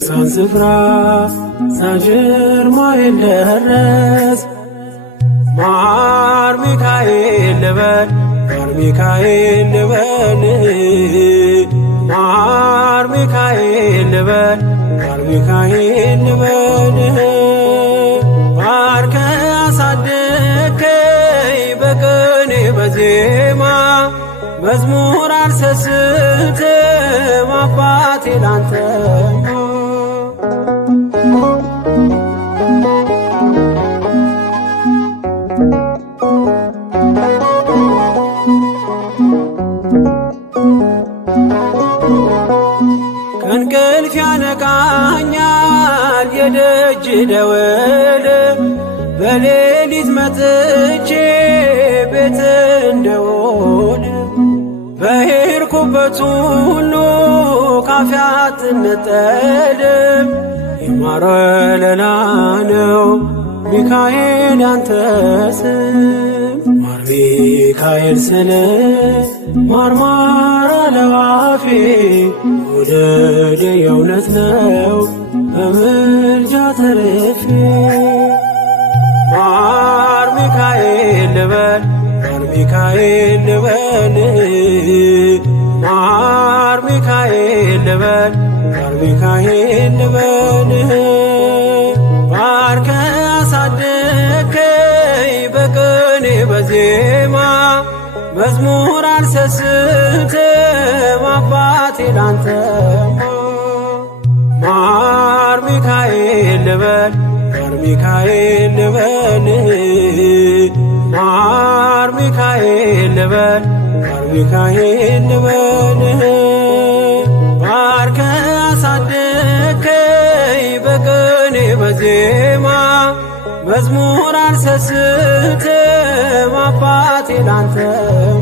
ሳንስፍራ ሳጅርማኤል ደረስ ማር ሚካኤል ልበል ማር ሚካኤል ልበል ማር ሚካኤል ልበል ማር ሚካኤል ልበል ባርከ አሳደከኝ በቅኔ በዜማ መዝሙር አልሰስትም አባቴ ላንተማ ከእንቅልፍ ያነቃኛል የደጅ ደወል በሌሊት መጥቼ ቤት እንደውል በሄድኩበት ሁሉ ካፌ አትነጠልም የማር ወለላ ነው ሚካኤል ያንተ ስም ማር ሚካኤል ስል ማርማር አለው አፌ መውደድ የእውነት ነው በምልጃ ተርፌ ማር ሚካኤል ልበል ማር ሚካኤል ልበል ማር ሚካኤል ልበል ማር ሚካኤል ልበል ባርከ አሳደከኝ በቅኔ በዜማ መዝሙር አልሰስትም አባቴ ላንተማ ማር ሚካኤል ልበል ማር ሚካኤል ልበል ማር ሚካኤል ልበል ማር ሚካኤል ልበል ባርከ አሳደከኝ በቅኔ በዜማ መዝሙር አልሰስትም አባቴ ላንተማ